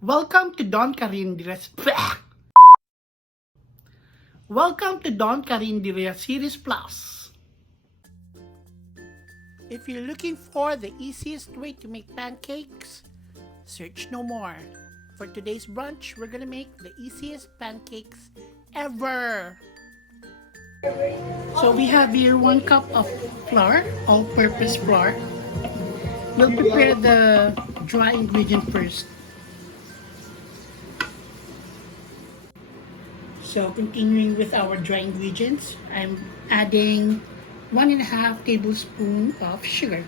Welcome to Don Carinderas. Welcome to Don Carinderas Series Plus. If you're looking for the easiest way to make pancakes, search no more. For today's brunch, we're gonna make the easiest pancakes ever. So we have here 1 cup of flour, all-purpose flour. We'll prepare the dry ingredient first. So continuing with our dry ingredients, I'm adding 1.5 tablespoon of sugar.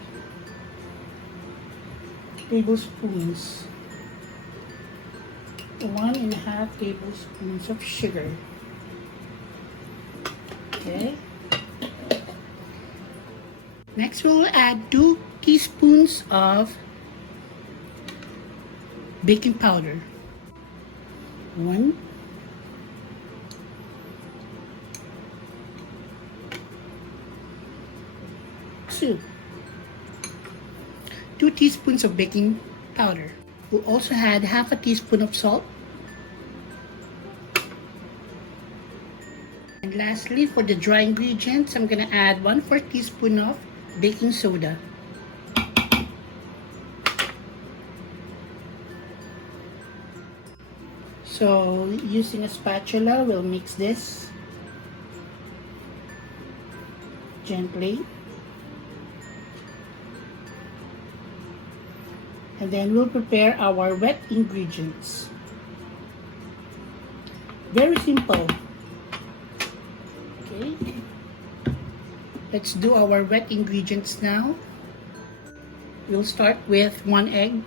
Tablespoons. 1.5 tablespoons of sugar. Okay. Next, we'll add 2 teaspoons of baking powder. 1. 2 teaspoons of baking powder. We'll also add half a teaspoon of salt. And lastly, for the dry ingredients, I'm gonna add 1/4 teaspoon of baking soda. So using a spatula, we'll mix this gently. And then we'll prepare our wet ingredients. Very simple. Okay. Let's do our wet ingredients now. We'll start with 1 egg.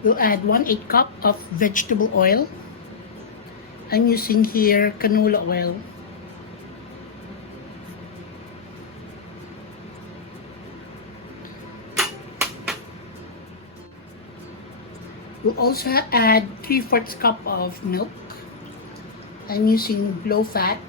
We'll add 1/8 cup of vegetable oil. I'm using here canola oil. We'll also add 3/4 cup of milk. I'm using low fat.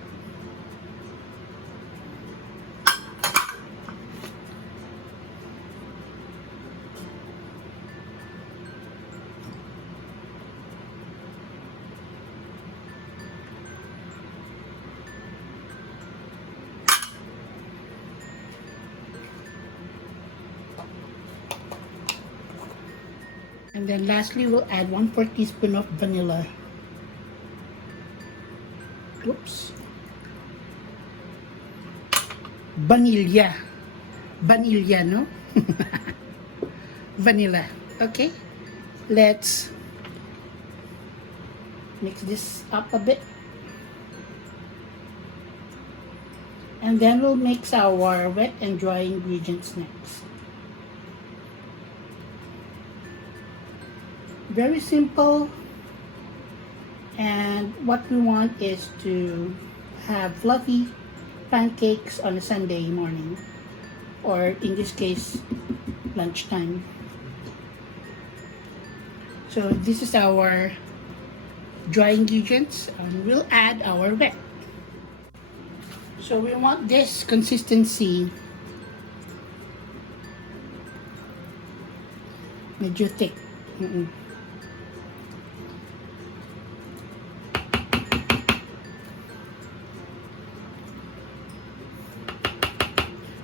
And then lastly, we'll add 1/4 teaspoon of vanilla. Oops. Vanilla. Vanilla, no? Vanilla. Okay. Let's mix this up a bit. And then we'll mix our wet and dry ingredients next. Very simple, and what we want is to have fluffy pancakes on a Sunday morning, or in this case, lunchtime. So this is our dry ingredients, and we'll add our wet. So we want this consistency, medyo thick.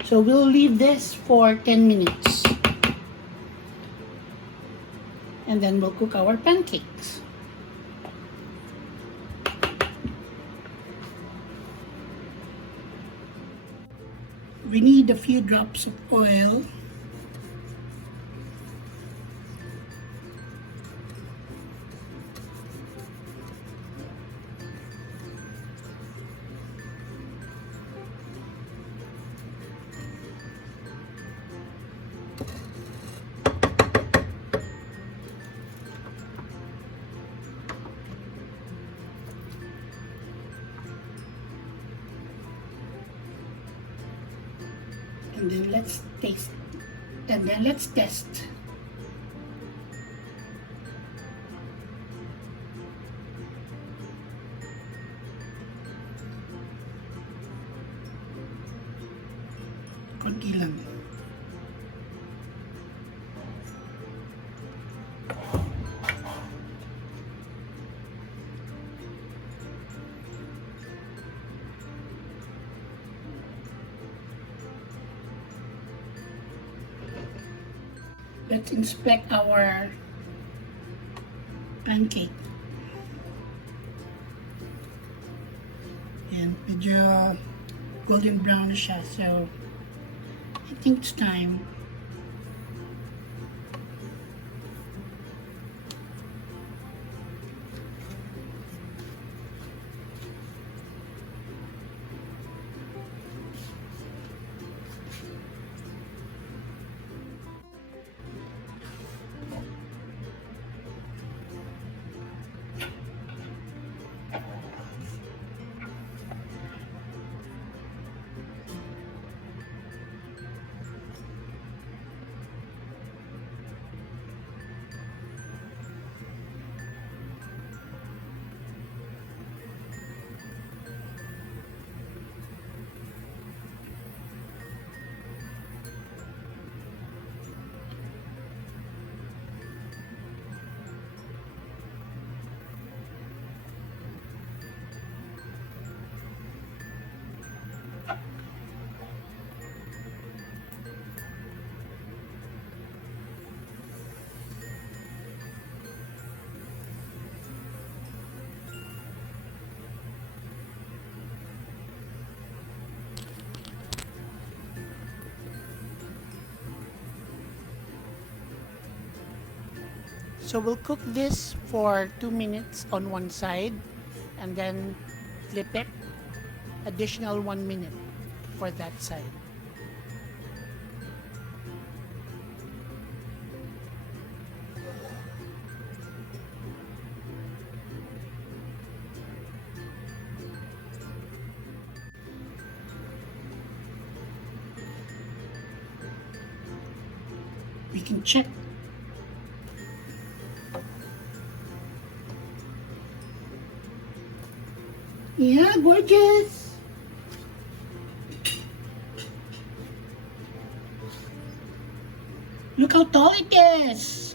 So we'll leave this for 10 minutes. And then we'll cook our pancakes. We need a few drops of oil. And then let's taste. And then let's test. Konti lang. Let's inspect our pancake. And medyo golden brown na siya, so I think it's time. So we'll cook this for 2 minutes on one side and then flip it, additional 1 minute for that side. We can check. Yeah, gorgeous. Look how tall it is.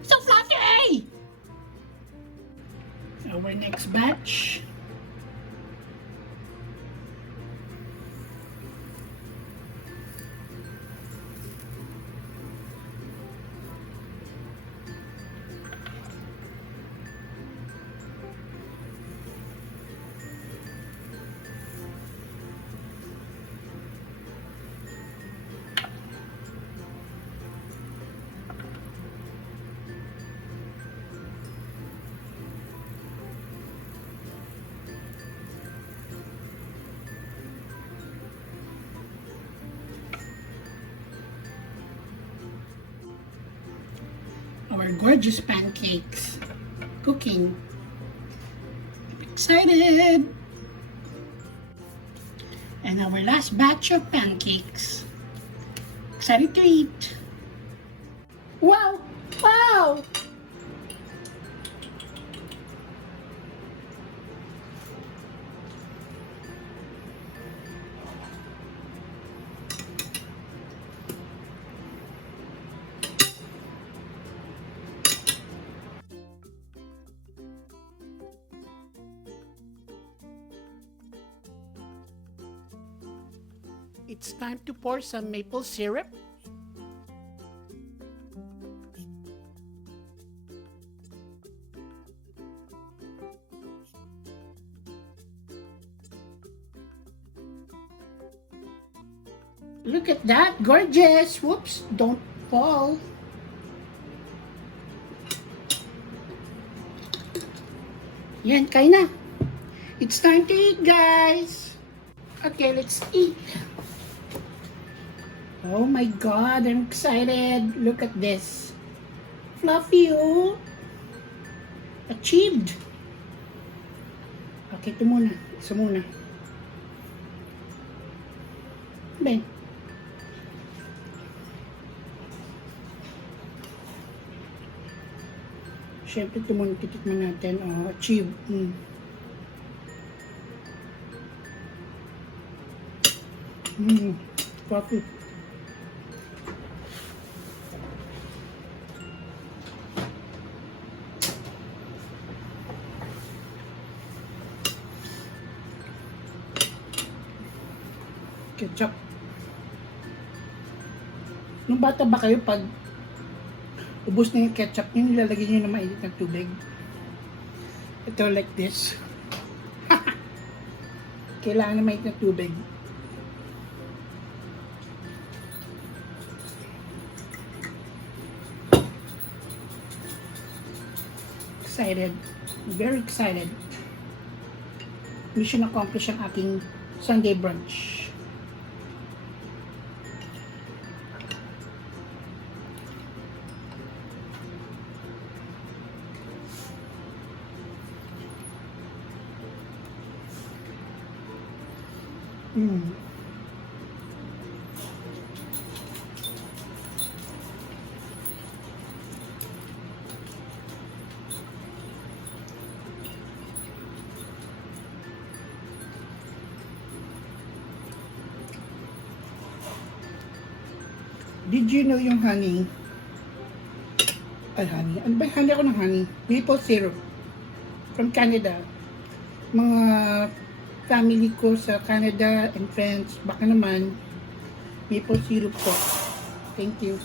So fluffy. Our next batch. Our gorgeous pancakes cooking. I'm excited. And our last batch of pancakes. Excited to eat. Wow! Wow! It's time to pour some maple syrup. Look at that, gorgeous. Whoops, don't fall. Yan, kain na. It's time to eat, guys. Okay, let's eat. Oh my God, I'm excited. Look at this. Fluffy, oh. Achieved. Okay, ito muna. Isa muna. Ben. Siyempre, ito muna titikman natin. Achieve. Coffee. Ketchup. Nung bata ba kayo, pag ubos na yung ketchup nyo, nilalagay nyo na mainit na tubig? Ito like this. Kailangan na mainit na tubig. Excited. Very excited. Mission accomplished ang aking Sunday brunch. Did you know yung honey? Ay, honey. Ano ba yung honey ako ng honey? Maple syrup. From Canada. Mga family ko sa Canada and friends, baka naman maple syrup po. Thank you.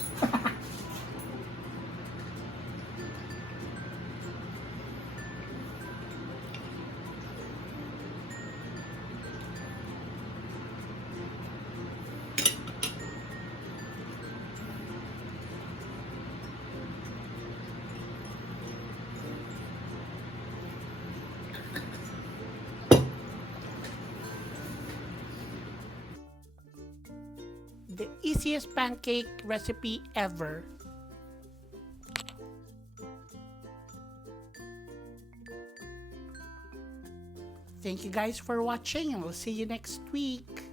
The easiest pancake recipe ever. Thank you guys for watching, and we'll see you next week.